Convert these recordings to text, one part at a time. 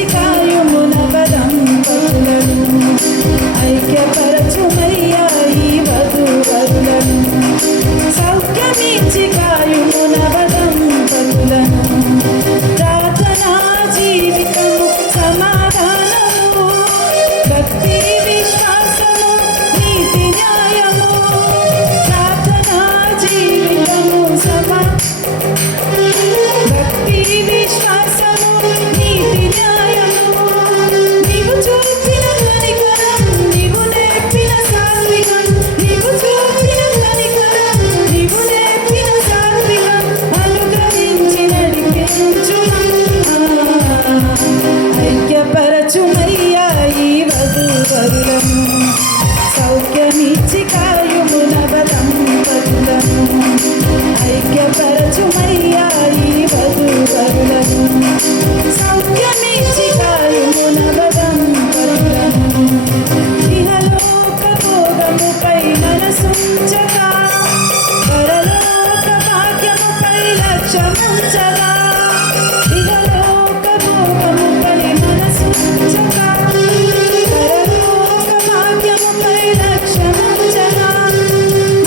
సౌఖ్యమిచ్చి కాయుమున దంపతులను ఐక్యపరచుమయ్యా ఈ వధూవరులను సౌఖ్యమిచ్చి కాయుమున దంపతులను ప్రార్థనా జీవితము సమాధానము భక్తి విశ్వాసము నీతి న్యాయము ప్రార్థనా జీవితము భక్తి విశ్వాసము నీతి న్యాయము నీవు చూపిన కనికరం నీవు నేర్పిన సాత్వికం నీవు చూపిన కనికరం నీవు నేర్పిన సాత్వికం అనుగ్రహించి నడిపించుమా ఐక్యపరచుమయ్యా ఈ వధూవరులను సౌఖ్యమిచ్చి కాయుమున దంపతులను ఐక్యపరచుమయ్యా ఈ వధూవరులను సౌఖ్యమిచ్చి కాయుమున దంపతులను ఇహలోక భోగముపై మనసుంచగా పరలోక భాగ్యముపై లక్ష్యముంచగా ఇహలోక భోగముపై మనసుంచగా పరలోక భాగ్యముపై లక్ష్యముంచగా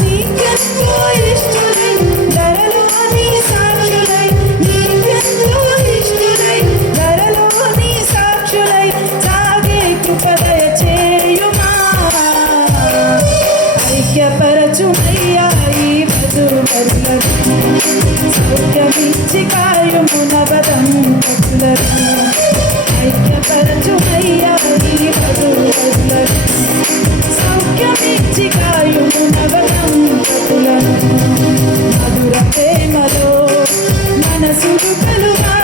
నీకెంతో ఇష్టులై ధరలోని సాక్షులై నీకెంతో ఇష్టులై ధరలోని సాక్షులై సాగే కృపదయ చేయుమా ఐక్యపరచుమయ్యా ఈ వధూవరులను సౌఖ్యమిచ్చి కాయుమున దంపతులను ఐక్యపరచుమయ్యా ఈ వధూవరులను సౌఖ్యమిచ్చి కాయుమున దంపతులను మధుర ప్రేమలో మనసులు కలుగా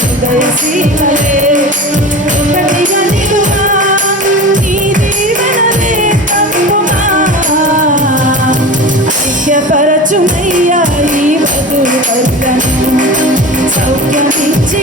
హృదయ సీమలే ఒకటిగా నిలువా నీ దీవెనలే పంపుమా ఐక్యపరచుమయ్యా ఈ వధూవరులను సౌఖ్యమిచ్చి